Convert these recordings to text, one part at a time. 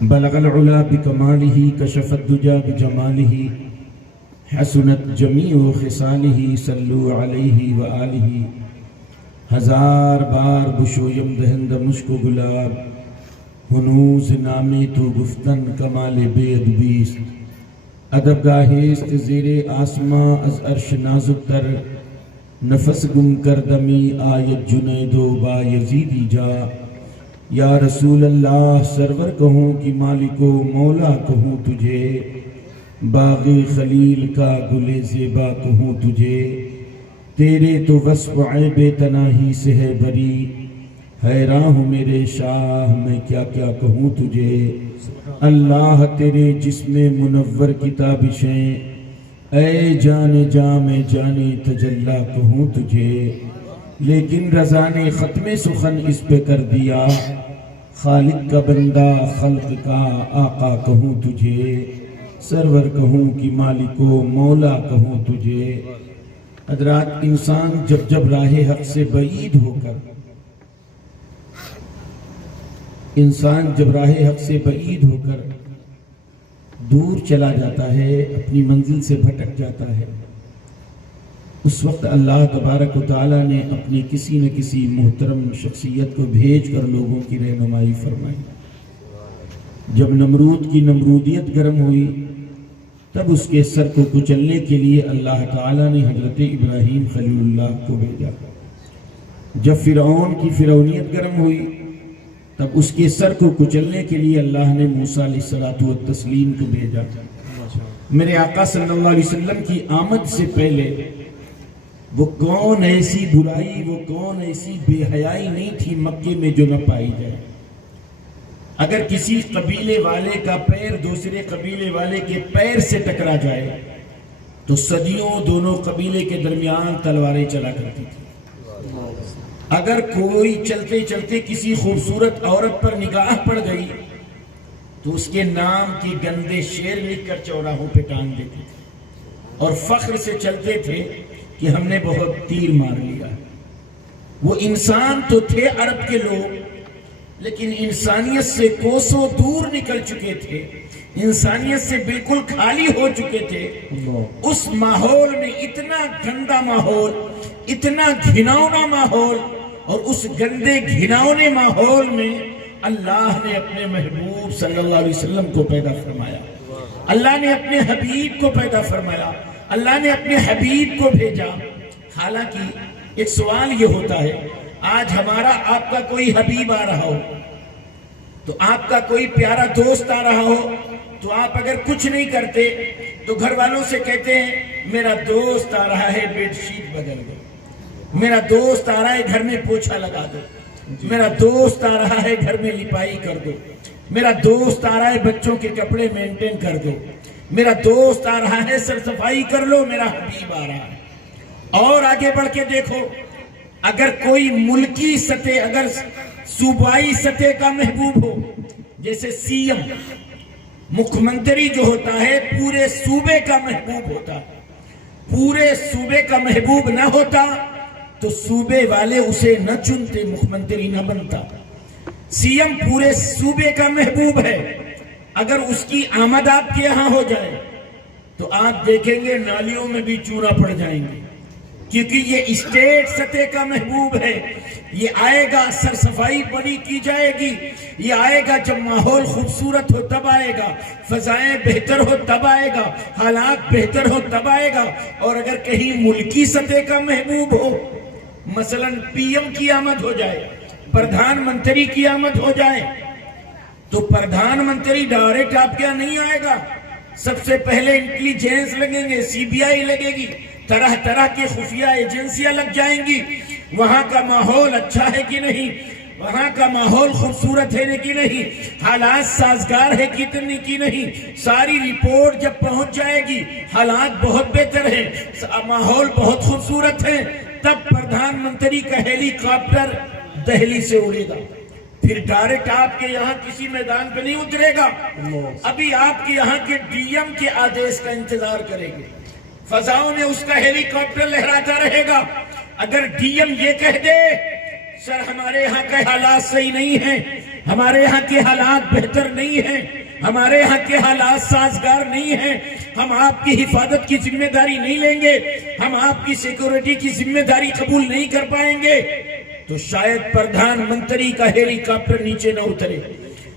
بلغ العلا بکمالہ کشف الدجا بجمالہ حسنت جمیع خصالہ صلو علیہ وآلہ ہزار بار بشویم دہند مشک و گلاب ہنوز نامی تو گفتن کمال بے ادبیست ادب گاہیست زیر آسماں از عرش نازک تر نفس گم کردمی آیت جنید و با یزیدی جا یا رسول اللہ سرور کہوں کہ مالک و مولا کہوں تجھے باغ خلیل کا گل زیبا کہوں تجھے تیرے تو وصف عیب تناہی سے ہے بری حیران ہوں میرے شاہ میں کیا کیا کہوں تجھے اللہ تیرے جسم منور کی تابشیں اے جان جاں میں جانے تجلا کہوں تجھے لیکن رضا نے ختم سخن اس پہ کر دیا خالق کا بندہ خلق کا آقا کہوں تجھے سرور کہوں کہ مالک و مولا کہوں تجھے حضرات انسان جب راہ حق سے بعید ہو کر دور چلا جاتا ہے اپنی منزل سے بھٹک جاتا ہے اس وقت اللہ تبارک و تعالیٰ نے اپنی کسی نہ کسی محترم شخصیت کو بھیج کر لوگوں کی رہنمائی فرمائی جب نمرود کی نمرودیت گرم ہوئی تب اس کے سر کو کچلنے کے لیے اللہ تعالیٰ نے حضرت ابراہیم خلیل اللہ کو بھیجا جب فرعون کی فرعونیت گرم ہوئی تب اس کے سر کو کچلنے کے لیے اللہ نے موسیٰ علیہ الصلوۃ والتسلیم کو بھیجا میرے آقا صلی اللہ علیہ وسلم کی آمد سے پہلے وہ کون ایسی برائی وہ کون ایسی بے حیائی نہیں تھی مکے میں جو نہ پائی جائے اگر کسی قبیلے والے کا پیر دوسرے قبیلے والے کے پیر سے ٹکرا جائے تو صدیوں دونوں قبیلے کے درمیان تلواریں چلا کرتی تھی اگر کوئی چلتے چلتے کسی خوبصورت عورت پر نگاہ پڑ گئی تو اس کے نام کی گندے شعر لکھ کر چوراہوں پہ ٹانگ دیتے تھے اور فخر سے چلتے تھے کہ ہم نے بہت تیر مار لیا وہ انسان تو تھے عرب کے لوگ لیکن انسانیت سے کوسوں دور نکل چکے تھے انسانیت سے بالکل خالی ہو چکے تھے اس ماحول میں اتنا گندا ماحول اتنا گھناؤنا ماحول اور اس گندے گھناؤنے ماحول میں اللہ نے اپنے محبوب صلی اللہ علیہ وسلم کو پیدا فرمایا اللہ نے اپنے حبیب کو پیدا فرمایا اللہ نے اپنے حبیب کو بھیجا حالانکہ ایک سوال یہ ہوتا ہے آج ہمارا آپ کا کوئی حبیب آ رہا ہو تو آپ کا کوئی پیارا دوست آ رہا ہو تو آپ اگر کچھ نہیں کرتے تو گھر والوں سے کہتے ہیں میرا دوست آ رہا ہے بیڈ شیٹ بدل دو میرا دوست آ رہا ہے گھر میں پوچھا لگا دو میرا دوست آ رہا ہے گھر میں لپائی کر دو میرا دوست آ رہا ہے بچوں کے کپڑے مینٹین کر دو میرا دوست آ رہا ہے سر صفائی کر لو میرا حبیب آ رہا ہے اور آگے بڑھ کے دیکھو اگر کوئی ملکی سطح اگر صوبائی سطح کا محبوب ہو جیسے سی ایم مکھ منتری جو ہوتا ہے پورے صوبے کا محبوب ہوتا پورے صوبے کا محبوب نہ ہوتا تو صوبے والے اسے نہ چنتے مکھ منتری نہ بنتا سی ایم پورے صوبے کا محبوب ہے اگر اس کی آمد آپ کے یہاں ہو جائے تو آپ دیکھیں گے نالیوں میں بھی چورا پڑ جائیں گے کیونکہ یہ اسٹیٹ سطح کا محبوب ہے یہ آئے گا سر صفائی بڑی کی جائے گی یہ آئے گا جب ماحول خوبصورت ہو تب آئے گا فضائیں بہتر ہو تب آئے گا حالات بہتر ہو تب آئے گا اور اگر کہیں ملکی سطح کا محبوب ہو مثلا پی ایم کی آمد ہو جائے پردھان منتری کی آمد ہو جائے تو پردھان منتری ڈائریکٹ آپ کیا نہیں آئے گا سب سے پہلے انٹیلیجنس لگیں گے سی بی آئی لگے گی طرح طرح کی خفیہ ایجنسیاں لگ جائیں گی وہاں کا ماحول اچھا ہے کہ نہیں وہاں کا ماحول خوبصورت ہے کہ نہیں حالات سازگار ہے کتنی کی نہیں ساری رپورٹ جب پہنچ جائے گی حالات بہت بہتر ہے ماحول بہت خوبصورت ہے تب پردھان منتری کا ہیلی کاپٹر دہلی سے اڑے گا پھر ڈائریکٹ آپ کے یہاں کسی میدان پہ نہیں اترے گا ابھی آپ کے یہاں کے ڈی ایم کے آدیش کا انتظار کریں گے فضاؤں میں اس کا ہیلی کاپٹر لہراتا رہے گا اگر ڈی ایم یہ کہہ دے سر ہمارے یہاں کے حالات صحیح نہیں ہیں ہمارے یہاں کے حالات بہتر نہیں ہیں، ہمارے یہاں کے حالات سازگار نہیں ہیں، ہم آپ کی حفاظت کی ذمہ داری نہیں لیں گے، ہم آپ کی سیکورٹی کی ذمہ داری قبول نہیں کر پائیں گے، تو شاید پردھان منتری کا ہیلی کاپٹر نیچے نہ اترے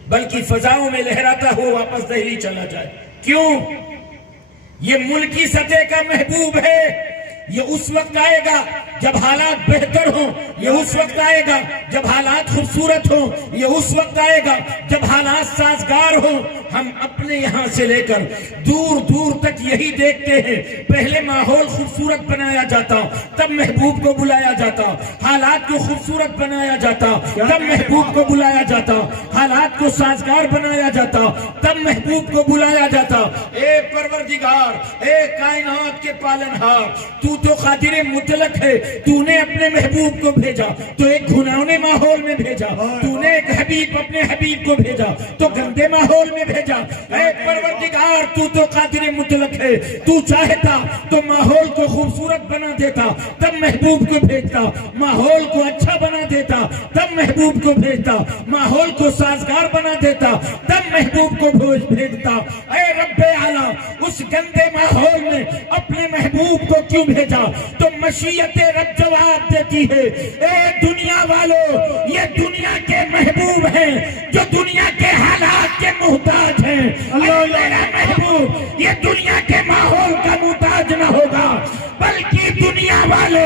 بلکہ فضاؤں میں لہراتا ہو واپس دہلی چلا جائے۔ کیوں؟ یہ ملکی سطح کا محبوب ہے، یہ اس وقت آئے گا جب حالات بہتر ہوں، یہ اس وقت آئے گا جب حالات خوبصورت ہوں، یہ اس وقت آئے گا جب حالات سازگار ہوں۔ ہم اپنے یہاں سے لے کر دور دور تک یہی دیکھتے ہیں، پہلے ماحول خوبصورت بنایا جاتا، تب محبوب کو بلایا جاتا، حالات کو خوبصورت بنایا جاتا، تب محبوب کو بلایا جاتا، حالات کو سازگار بنایا جاتا، تب محبوب کو بلایا جاتا۔ اے پروردگار، اے کائنات کے پالنہار، تو قادر مطلق ہے، تو نے اپنے محبوب کو بھیجا تو ایک گھناؤنے ماحول میں بھیجا، تو نے ایک حبیب اپنے حبیب کو بھیجا تو گندے ماحول میں بھیجا۔ اے پروردگار، تو قادر مطلق ہے، تو چاہتا تو ماحول کو خوبصورت بنا دیتا تب محبوب کو بھیجتا، ماحول کو اچھا بنا دیتا تب محبوب کو بھیجتا، ماحول کو سازگار بنا دیتا تب محبوب کو بھیجتا۔ اے رب اعلیٰ، اس گندے ماحول میں اپنے محبوب کو کیوں بھیجا؟ تو مشیت رب جواب دیتی ہے، اے دنیا والو، یہ دنیا کے محبوب ہیں جو دنیا کے حالات کے محتاج ہیں۔ میرا محبوب یہ دنیا کے ماحول کا محتاج نہ ہوگا بلکہ دنیا والے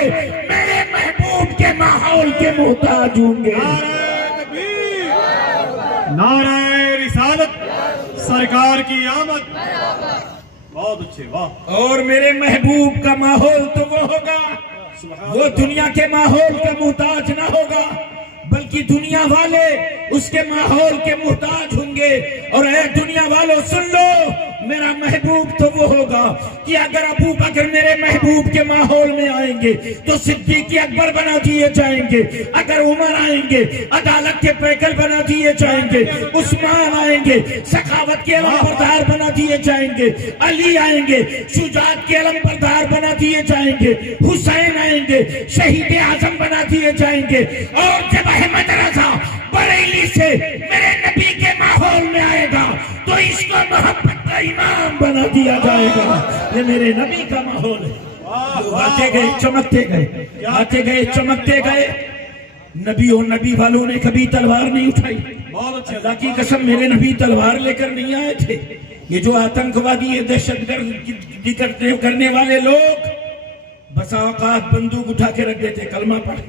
میرے محبوب کے ماحول کے محتاج ہوں گے۔ نعرہ رسالت، سرکار کی آمد۔ بہت اچھے، واہ۔ اور میرے محبوب کا ماحول تو وہ ہوگا، وہ دنیا کے ماحول کا محتاج نہ ہوگا بلکہ دنیا والے اس کے ماحول کے محتاج ہوں گے۔ اور اے دنیا والوں سن لو، میرا محبوب تو وہ ہوگا کہ اگر ابو بکر میرے محبوب کے ماحول میں آئیں گے تو صدیق اکبر بنا دیے جائیں گے، اگر عمر آئیں گے عدالت کے پیکر بنا دیے جائیں گے، عثمان آئیں گے سخاوت کے علم بردار بنا دیے جائیں گے، علی آئیں گے شجاعت کے علم بردار بنا دیے جائیں گے، حسین آئیں گے شہید اعظم بنا دیے جائیں گے۔ اور جب احمد رضا بریلی سے میرے نبی کے ماحول میں آئے گا تو عشق و محبت کا امام بنا دیا جائے گا۔ یہ میرے نبی کا ماحول ہے۔ آتے گئے چمکتے گئے، آتے گئے چمکتے گئے۔ نبی اور نبی والوں نے کبھی تلوار نہیں اٹھائی۔ اللہ کی قسم میرے نبی تلوار لے کر نہیں آئے تھے۔ یہ جو آتنکوادی دہشت گردی کرنے والے لوگ بسا اوقات بندوق اٹھا کے رکھ دیتے، کلمہ پڑھ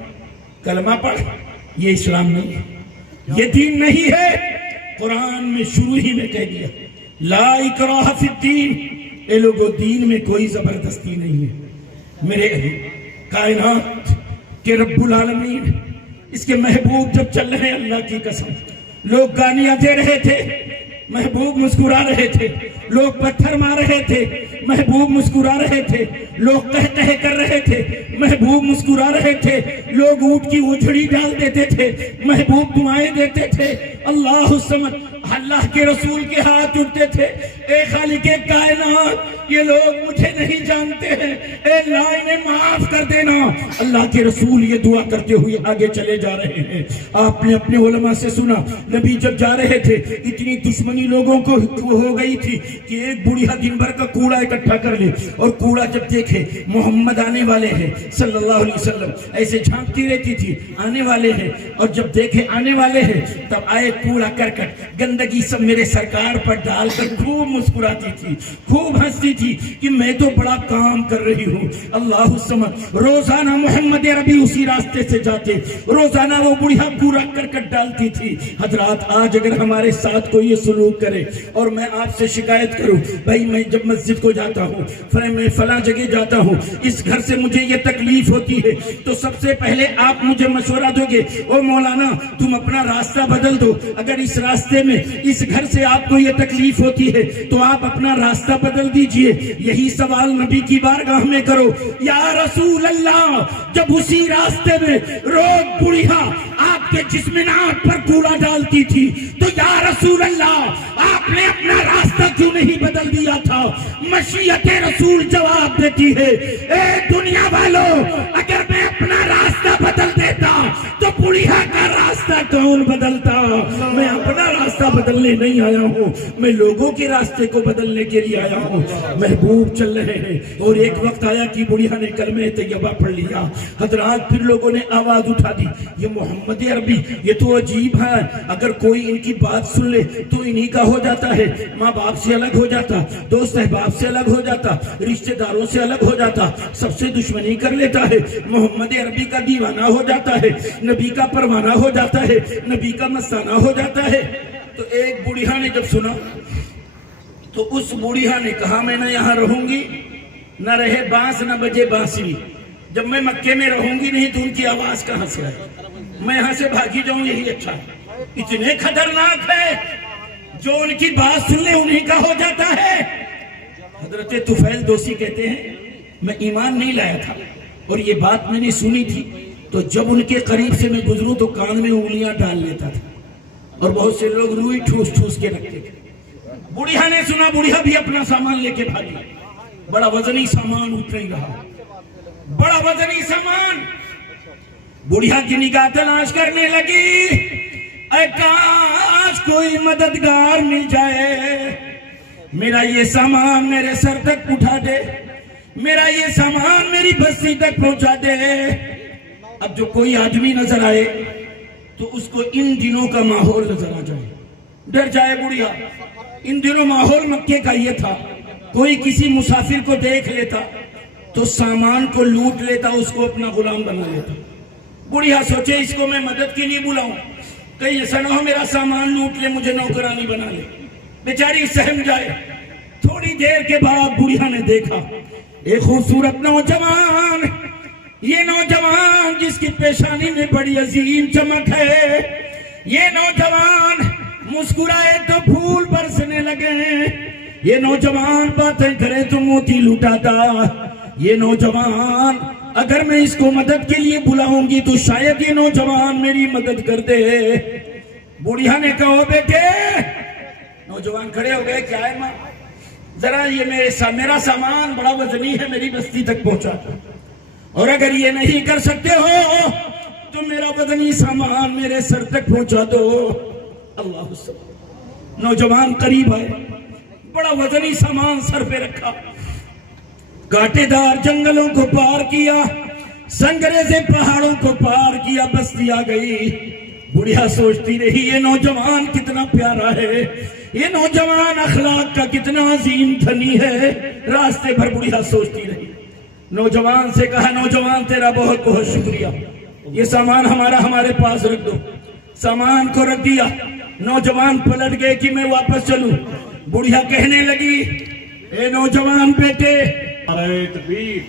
کلمہ پڑھ۔ یہ اسلام نہیں ہے، یہ دین نہیں ہے۔ قرآن میں شروع ہی میں کہہ دیا لا اکراہ فی الدین، اے لوگو دین میں کوئی زبردستی نہیں ہے۔ میرے کائنات کے رب العالمین اس کے محبوب جب چل رہے ہیں، اللہ کی قسم لوگ گالیاں دے رہے تھے، محبوب مسکرا رہے تھے، لوگ پتھر مار رہے تھے، محبوب مسکرا رہے تھے، لوگ کہہ کر رہے تھے، محبوب مسکرا رہے تھے، لوگ اونٹ کی اجڑی ڈال دیتے تھے، محبوب دعائیں دیتے تھے، اللہ الصمد، اللہ کے رسول کے ہاتھ اٹھتے تھے، اے خالق کائنات یہ لوگ مجھے نہیں جانتے ہیں، اے اللہ انہیں معاف کر دینا۔ اللہ کے رسول یہ دعا کرتے ہوئے آگے چلے جا رہے ہیں۔ آپ نے اپنے علماء سے سنا، نبی جب جا رہے تھے اتنی دشمنی لوگوں کو ہو گئی تھی کہ ایک بڑھیا دن بھر کا کوڑا اکٹھا کر لے، اور کوڑا جب دیکھے محمد آنے والے ہیں صلی اللہ علیہ وسلم، ایسے جھانکتی رہتی تھی آنے والے ہیں، اور جب دیکھے آنے والے ہیں تب آئے کوڑا کرکٹ گندگی سب میرے سرکار پر ڈال کر خوب مسکراتی تھی، خوب ہنستی تھی کہ میں تو بڑا کام کر رہی ہوں۔ اللہ الصمد، روزانہ محمد عربی اسی راستے سے جاتے، روزانہ وہ بڑھیا کوڑا کرکٹ ڈالتی تھی۔ حضرات آج اگر ہمارے ساتھ کوئی یہ سلوک کرے اور میں آپ سے شکایت کروں، بھائی میں جب مسجد کو جاتا ہوں، میں فلاں جگہ جاتا ہوں، اس گھر سے مجھے یہ تکلیف ہوتی ہے، تو سب سے پہلے آپ مجھے مشورہ دو گے او مولانا تم اپنا راستہ بدل دو۔ اگر اس راستے میں اس گھر سے آپ کو یہ تکلیف ہوتی ہے تو آپ اپنا راستہ بدل دیجئے۔ یہی سوال نبی کی بارگاہ میں کرو، یا رسول اللہ جب اسی راستے میں روز بڑھیا آپ کے جسمنات پر کوڑا ڈالتی تھی تو یا رسول اللہ آپ نے اپنا راستہ کیوں نہیں بدل دیا تھا؟ مشیت رسول جواب دیتی ہے، اے دنیا والوں اگر میں اپنا راستہ بدل دیتا تو بڑھیا کا راستہ کون بدلتا؟ میں بدلنے نہیں آیا ہوں، میں لوگوں کے راستے کو بدلنے کے لیے آیا ہوں۔ محبوب چل رہے ہیں اور ایک وقت آیا کہ بڑھیا نے کلمہ طیبہ پڑھ لیا۔ حضرات پھر لوگوں نے آواز اٹھا دی، یہ محمد عربی یہ تو عجیب ہے، اگر کوئی ان کی بات سن لے تو انہی کا ہو جاتا ہے، ماں باپ سے الگ ہو جاتا، دوست احباب سے الگ ہو جاتا، رشتہ داروں سے الگ ہو جاتا، سب سے دشمنی کر لیتا ہے، محمد عربی کا دیوانہ ہو جاتا ہے، نبی کا پروانہ ہو جاتا ہے، نبی کا مستانہ ہو جاتا ہے۔ تو ایک بوڑھیا نے جب سنا تو اس بوڑھیا نے کہا میں نہ یہاں رہوں گی، نہ رہے بانس نہ بجے بانسری، جب میں مکے میں رہوں گی نہیں تو ان کی آواز کہاں سے آئے، میں یہاں سے بھاگی جاؤں یہی اچھا ہے۔ اتنے خطرناک ہے، جو ان کی بات سن لے انہی کا ہو جاتا ہے۔ حضرت طفیل دوسی کہتے ہیں میں ایمان نہیں لایا تھا اور یہ بات میں نے سنی تھی، تو جب ان کے قریب سے میں گزروں تو کان میں انگلیاں ڈال لیتا تھا اور بہت سے لوگ روئی ٹھوس ٹھوس کے رکھتے تھے۔ بوڑھیا نے سنا، بوڑھیا بھی اپنا سامان لے کے بھاگی، بڑا وزنی سامان اٹھ نہیں رہا، بڑا وزنی سامان۔ بوڑھیا کی نگاہ تلاش کرنے لگی، اے کاش کوئی مددگار مل جائے، میرا یہ سامان میرے سر تک اٹھا دے، میرا یہ سامان میری بستی تک پہنچا دے۔ اب جو کوئی آدمی نظر آئے تو اس کو ان دنوں کا ماحول نظر آ جائے، ڈر جائے بوڑھیا۔ ان دنوں ماحول مکے کا یہ تھا، کوئی کسی مسافر کو دیکھ لیتا تو سامان کو لوٹ لیتا، اس کو اپنا غلام بنا لیتا۔ بوڑھیا سوچے اس کو میں مدد کے لیے بلاؤں، کہیں ایسا نہ ہو میرا سامان لوٹ لے، مجھے نوکرانی بنا لے، بیچاری سہم جائے۔ تھوڑی دیر کے بعد بوڑھیا نے دیکھا ایک خوبصورت نوجوان، یہ نوجوان جس کی پیشانی میں بڑی عظیم چمک ہے، یہ نوجوان مسکرائے تو پھول برسنے لگے، یہ نوجوان باتیں کرے تو موتی لٹاتا، یہ نوجوان اگر میں اس کو مدد کے لیے بلاؤں گی تو شاید یہ نوجوان میری مدد کر دے۔ بوڑھیا نے کہا بیٹے، نوجوان کھڑے ہو گئے، کیا ہے ماں، ذرا یہ میرا سامان بڑا وزنی ہے، میری بستی تک پہنچا، اور اگر یہ نہیں کر سکتے ہو تو میرا وزنی سامان میرے سر تک پہنچا دو۔ اللہ سبحانہ۔ نوجوان قریب آئے، بڑا وزنی سامان سر پہ رکھا، کانٹے دار جنگلوں کو پار کیا، سنگریزے پہاڑوں کو پار کیا، بستی آ گئی۔ بڑھیا سوچتی رہی یہ نوجوان کتنا پیارا ہے، یہ نوجوان اخلاق کا کتنا عظیم دھنی ہے، راستے بھر بڑھیا سوچتی رہی۔ نوجوان سے کہا نوجوان تیرا بہت بہت شکریہ، یہ سامان ہمارے پاس رکھ دو۔ سامان کو رکھ دیا، نوجوان پلٹ گئے کہ میں واپس چلوں۔ بڑھیا کہنے لگی اے نوجوان بیٹے، نعرہ تکبیر،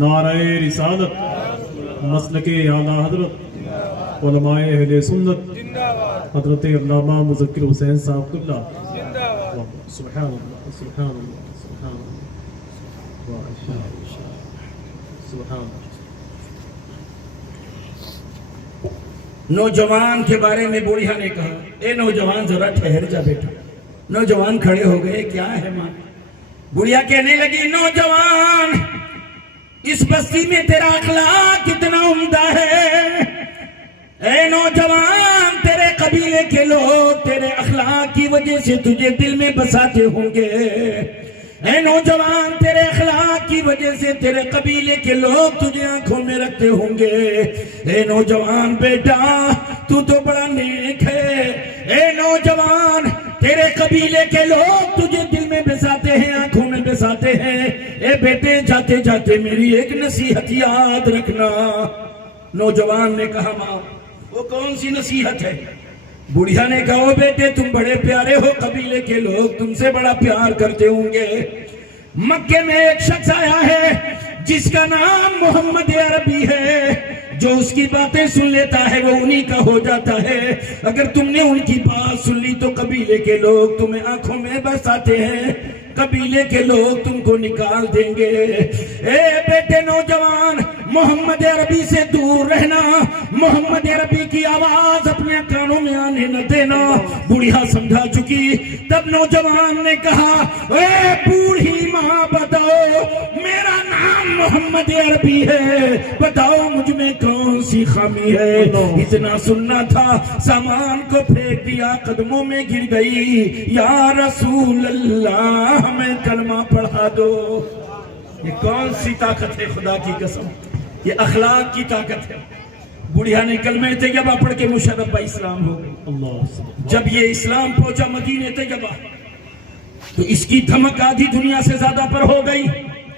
نعرہ رسالت، مسلک اعلیٰ حضرت علماء اہل سنت حضرت علامہ مذکر حسین صاحب اللہ، سبحان اللہ سبحان اللہ سبحان اللہ سبحان اللہ۔ نوجوان کے بارے میں بوڑھیا نے کہا اے نوجوان ذرا ٹھہر جا بیٹا۔ نوجوان کھڑے ہو گئے، کیا ہے ماں؟ بوڑھیا کہنے لگی نوجوان، اس بستی میں تیرا اخلاق کتنا عمدہ ہے، اے نوجوان تیرے قبیلے کے لوگ تیرے اخلاق کی وجہ سے تجھے دل میں بساتے ہوں گے، اے نوجوان تیرے اخلاق کی وجہ سے تیرے قبیلے کے لوگ تجھے آنکھوں میں رکھتے ہوں گے، اے نوجوان بیٹا تو بڑا نیک ہے، اے نوجوان تیرے قبیلے کے لوگ تجھے دل میں بساتے ہیں، آنکھوں میں بساتے ہیں، اے بیٹے جاتے جاتے میری ایک نصیحت یاد رکھنا۔ نوجوان نے کہا ماں وہ کون سی نصیحت ہے؟ بڑھیا نے کہا او بیٹے تم بڑے پیارے ہو، قبیلے کے لوگ تم سے بڑا پیار کرتے ہوں گے، مکے میں ایک شخص آیا ہے جس کا نام محمد عربی ہے، جو اس کی باتیں سن لیتا ہے وہ انہی کا ہو جاتا ہے، اگر تم نے ان کی بات سن لی تو قبیلے کے لوگ تمہیں آنکھوں میں بساتے ہیں، قبیلے کے لوگ تم کو نکال دیں گے، اے بیٹے نوجوان محمد عربی سے دور رہنا، محمد عربی کی آواز اپنے کانوں میں آنے نہ دینا۔ بوڑھیا سمجھا چکی، تب نوجوان نے کہا اے بوڑھی ماں بتاؤ، میرا نام محمد عربی ہے، بتاؤ مجھ میں کون سی خامی ہے. اتنا سننا تھا سامان کو پھینک دیا, قدموں میں گر گئی, یا رسول اللہ ہمیں کلمہ پڑھا دو. یہ کون سی طاقت ہے خدا کی قسم, یہ اخلاق کی طاقت ہے. بڑھیا نے کلمہ طیبہ پڑھ کے مشرف اسلام ہو گئی. اللہ جب یہ اسلام پہنچا مدینہ طیبہ تو اس کی دھمک آدھی دنیا سے زیادہ پر ہو گئی.